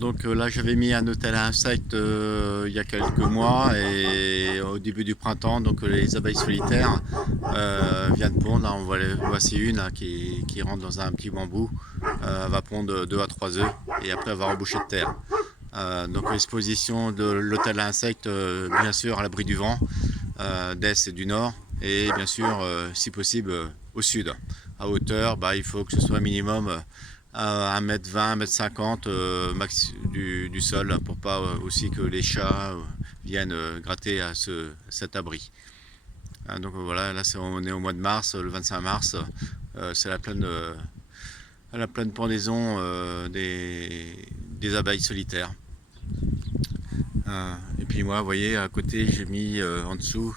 Donc là j'avais mis un hôtel à insectes il y a quelques mois et au début du printemps, donc les abeilles solitaires viennent pondre. Là, voici une là, qui rentre dans un petit bambou, elle va pondre 2 à 3 œufs et après elle va reboucher de terre. Donc l'exposition de l'hôtel à insectes, bien sûr à l'abri du vent, d'est et du nord, et bien sûr si possible au sud. À hauteur, il faut que ce soit minimum à 1,20 m, 1,50 m max du sol pour pas aussi que les chats viennent gratter à cet abri. Donc voilà, là on est au mois de mars, le 25 mars, c'est la pleine pendaison des abeilles solitaires. Et puis moi, vous voyez, à côté, j'ai mis en dessous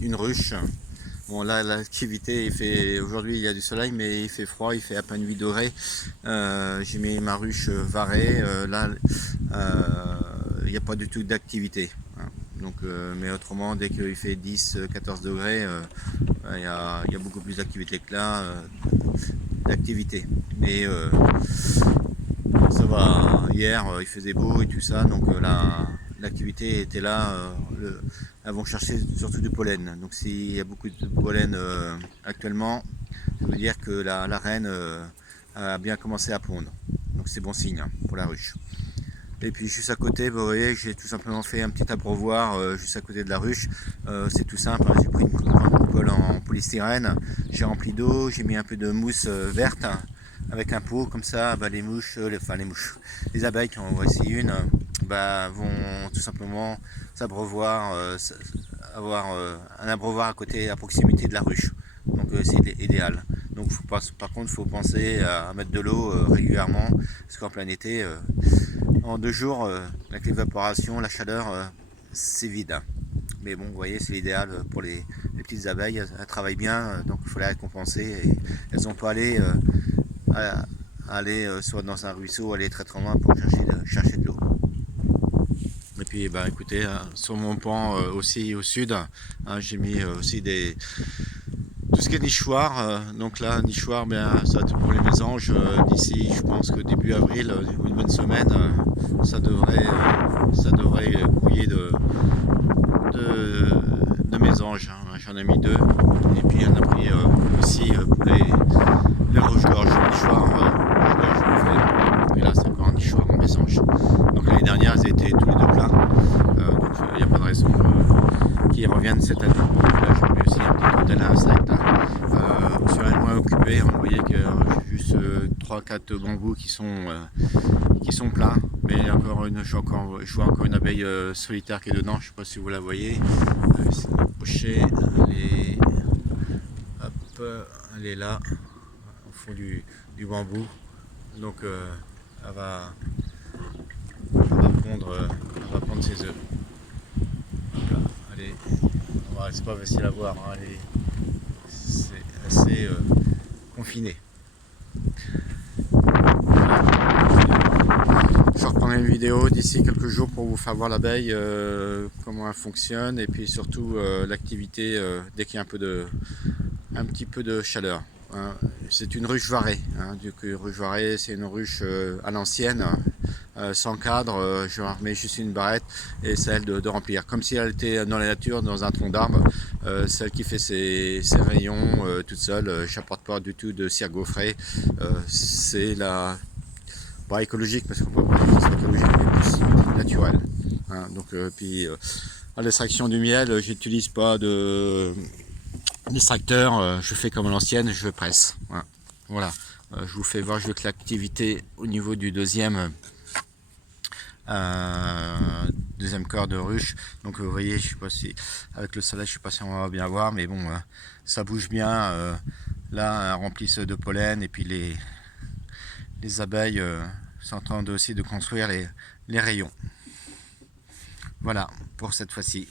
une ruche. Bon, là, l'activité, aujourd'hui, il y a du soleil, mais il fait froid, il fait à peine 8 degrés. J'ai mis ma ruche varée. Là, il n'y a pas du tout d'activité. Donc, mais autrement, dès qu'il fait 10-14 degrés, il y a beaucoup plus d'activité que là, Mais ça va, hier il faisait beau et tout ça, donc l'activité était là. Elles vont chercher surtout du pollen. Donc s'il y a beaucoup de pollen actuellement, ça veut dire que la reine a bien commencé à pondre. Donc c'est bon signe pour la ruche. Et puis juste à côté, vous voyez, j'ai tout simplement fait un petit abreuvoir juste à côté de la ruche. C'est tout simple, j'ai pris une grande coupole en polystyrène, j'ai rempli d'eau, j'ai mis un peu de mousse verte avec un pot, comme ça les mouches, les abeilles, qui en voici une, vont tout simplement s'abreuvoir, avoir un abreuvoir à côté, à proximité de la ruche. Donc c'est idéal. Donc par contre, il faut penser à mettre de l'eau régulièrement, parce qu'en plein été, en 2 jours, avec l'évaporation, la chaleur, c'est vide. Mais bon, vous voyez, c'est l'idéal pour les petites abeilles. Elles travaillent bien, donc il faut les récompenser. Et elles n'ont pas aller soit dans un ruisseau, aller très très loin pour chercher de l'eau. Et puis, écoutez, sur mon pan aussi au sud, j'ai mis aussi tout ce qui est nichoir. Donc là, nichoir, ça va être pour les mésanges. D'ici, je pense que début avril, une bonne semaine, ça devrait grouiller de mésanges. J'en ai mis 2. Et puis il y en a pris aussi pour les rouges-gorges. Nichoir, rouge-gorge bouffée. Et là, c'est encore un nichoir en mésange. Donc l'année dernière, ils étaient tous les 2 pleins. Donc il n'y a pas de raison qu'ils reviennent cette année. Là, j'ai mis aussi un petit hôtel à insectes. Je suis un moins occupé. Vous voyez que j'ai juste 3-4 bambous qui sont pleins. Mais encore je vois encore une abeille solitaire qui est dedans. Je ne sais pas si vous la voyez. Essayer de l'approcher. Elle est là, au fond du bambou. Donc elle va pondre ses œufs. C'est pas facile à voir, c'est assez confiné. Je reprendrai une vidéo d'ici quelques jours pour vous faire voir l'abeille, comment elle fonctionne, et puis surtout l'activité dès qu'il y a un petit peu de chaleur. C'est une ruche varée. Ruche varée, c'est une ruche à l'ancienne, sans cadre. Je remets juste une barrette et c'est elle de remplir. Comme si elle était dans la nature, dans un tronc d'arbre. Celle qui fait ses rayons toute seule. Je n'apporte pas du tout de cire gaufrée. C'est pas écologique, parce qu'on peut pas dire que c'est écologique, mais plus naturel. Donc, puis à l'extraction du miel, j'utilise pas d'extracteur, je fais comme à l'ancienne, je presse. Voilà. Je vous fais voir juste l'activité au niveau du deuxième corps de ruche. Donc vous voyez, je sais pas si avec le soleil, je sais pas si on va bien voir, mais bon, ça bouge bien. Là, elles remplissent de pollen, et puis les abeilles sont en train aussi de construire les rayons. Voilà pour cette fois-ci.